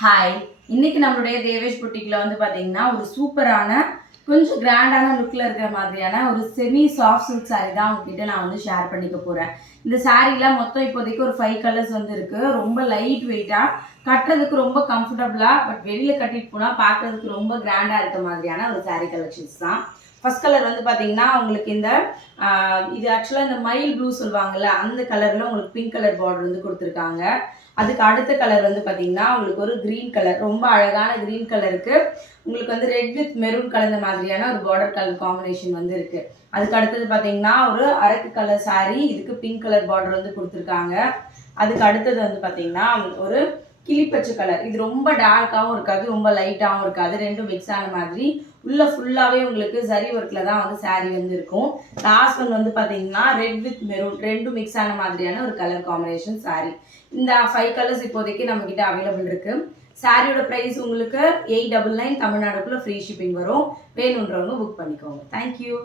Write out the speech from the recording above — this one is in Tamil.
ஹாய், இன்னைக்கு நம்மளுடைய தேவேஷ் புட்டிக்கில் வந்து பார்த்தீங்கன்னா ஒரு சூப்பரான கொஞ்சம் கிராண்டான லுக்கில் இருக்கிற மாதிரியான ஒரு செமி சாஃப்ட் சில்க் சாரீ தான் உங்ககிட்ட நான் வந்து ஷேர் பண்ணிக்க போகிறேன். இந்த சாரீலாம் மொத்தம் இப்போதைக்கு ஒரு 5 கலர்ஸ் வந்து இருக்குது. ரொம்ப லைட் வெயிட்டாக, கட்டுறதுக்கு ரொம்ப கம்ஃபர்டபுளாக, பட் வெளியில் கட்டிட்டு போனால் பார்க்குறதுக்கு ரொம்ப கிராண்டாக இருக்க மாதிரியான ஒரு சாரீ கலெக்ஷன்ஸ் தான். ஃபர்ஸ்ட் கலர் வந்து பார்த்தீங்கன்னா உங்களுக்கு இந்த இது ஆக்சுவலாக இந்த மயில் ப்ளூ சொல்லுவாங்கள்ல, அந்த கலரில் உங்களுக்கு பிங்க் கலர் பார்டர் வந்து கொடுத்துருக்காங்க. அதுக்கு அடுத்த கலர் வந்து பார்த்தீங்கன்னா உங்களுக்கு ஒரு க்ரீன் கலர், ரொம்ப அழகான க்ரீன் கலருக்கு உங்களுக்கு வந்து ரெட் வித் மெரூன் கலந்த மாதிரியான ஒரு பார்டர் கலர் காம்பினேஷன் வந்து இருக்குது. அதுக்கு அடுத்தது பார்த்தீங்கன்னா ஒரு அரக்கு கலர் சாரீ, இதுக்கு பிங்க் கலர் பார்டர் வந்து கொடுத்துருக்காங்க. அதுக்கு அடுத்தது வந்து பார்த்தீங்கன்னா ஒரு கிளிப்பச்சை கலர், இது ரொம்ப டார்க்காகவும் இருக்காது, ரொம்ப லைட்டாகவும் இருக்காது, ரெண்டும் மிக்ஸ் ஆன மாதிரி உள்ள ஃபுல்லாகவே உங்களுக்கு சரி ஒர்க்கில் தான் வந்து சாரீ வந்து இருக்கும். லாஸ்ட் ஒன் வந்து பார்த்தீங்கன்னா ரெட் வித் மெரூன், ரெண்டும் மிக்ஸ் ஆன மாதிரியான ஒரு கலர் காம்பினேஷன் சாரீ. இந்த 5 கலர்ஸ் இப்போதைக்கு நம்மக்கிட்ட அவைலபிள் இருக்குது. சாரியோட ப்ரைஸ் உங்களுக்கு 899 தமிழ்நாடுக்குள்ளே ஃப்ரீ ஷிப்பிங் வரும். வேணுன்றவங்க புக் பண்ணிக்கோங்க. தேங்க்யூ.